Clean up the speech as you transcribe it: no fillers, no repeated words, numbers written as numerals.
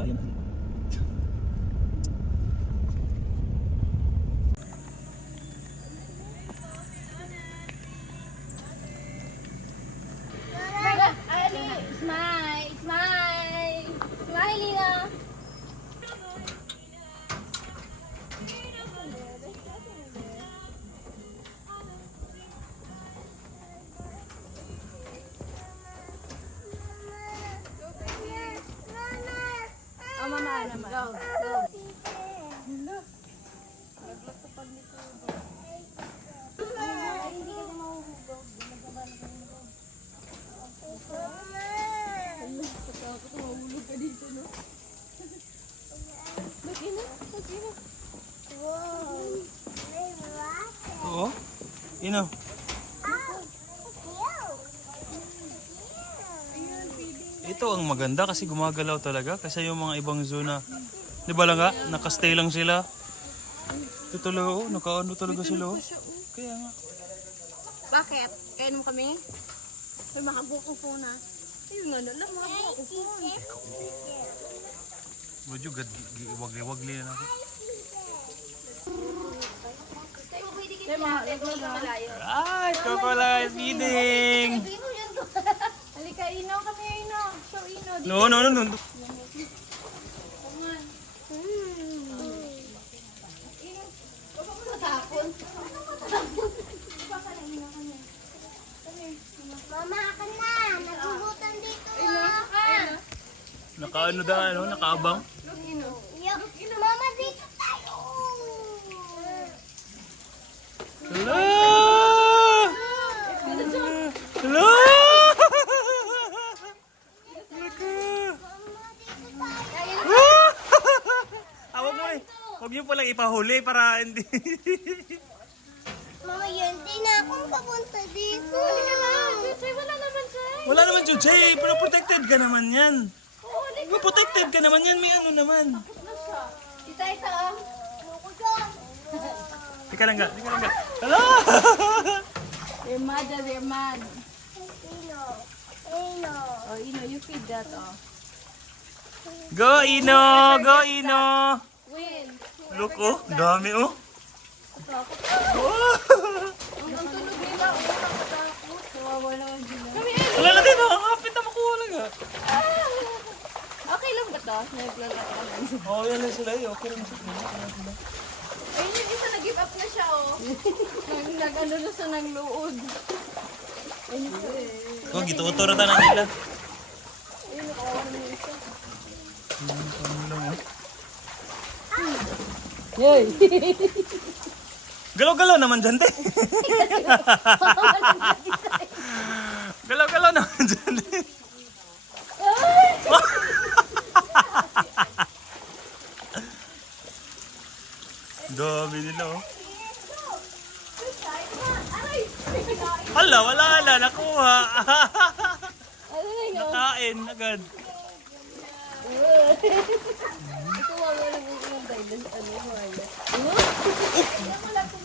wala yan. Smile! Smile! Smile, Lina! Oh, mama, naman. Go, go. Oo. Ino. Ito ang maganda kasi gumagalaw talaga kasi yung mga ibang zona. Di ba lang nga? Nakastay lang sila. Ito talaga oh. Nakaano talaga sila oh. Kaya nga. Bakit? Kain mo kami? Ay, makabuko po na. Ayun nga, lang makabuko po. Medyo wag-wagli na ako. Ay, crocodile feeding! Halika, Ino. Kami, Ino. Show, Ino. No. Mama, akan na. Nagugutan dito. Nakaano da, ano? Nakaabang? Mama, dito tayo. Hello! Hello! Huwag niyo palang ipahuli para hindi. Mama, yun. Di na akong papunta dito. Wala naman siya. Wala naman Chuchay, pero protected ka naman yan. Protected ka naman yan, may ano naman. Isa, oh. Ako dyan. Teka lang ga. Hello! They're mad, they're mad. Ino. Ino. Oh, Ino, you feed that, oh. Go Ino! Go Ino! Win. Look oh, dami oh. Ang tunog nila, oh, nakatakot. Kawawa naman sila. Kami, Wala na din oh, kapit na makuha lang ah. okay lang ba to? Naglalaro kami. Oh, yan lang sila eh, okay lang sila. Ayun yung isa, nag-give up na siya, oh. Nag-ano na siya ng luod. Ayun isa eh. Oh, gituuturo ta na nila. Ayun, nakawawa naman yung isa. Yay! Galaw-galaw naman dyan, te. Galaw-galaw naman dyan, te. Dami nila, oh. Hala, wala, nakuha. Ano na yun? Nakain agad. Ito wala na yung tayo. Ano? Ano?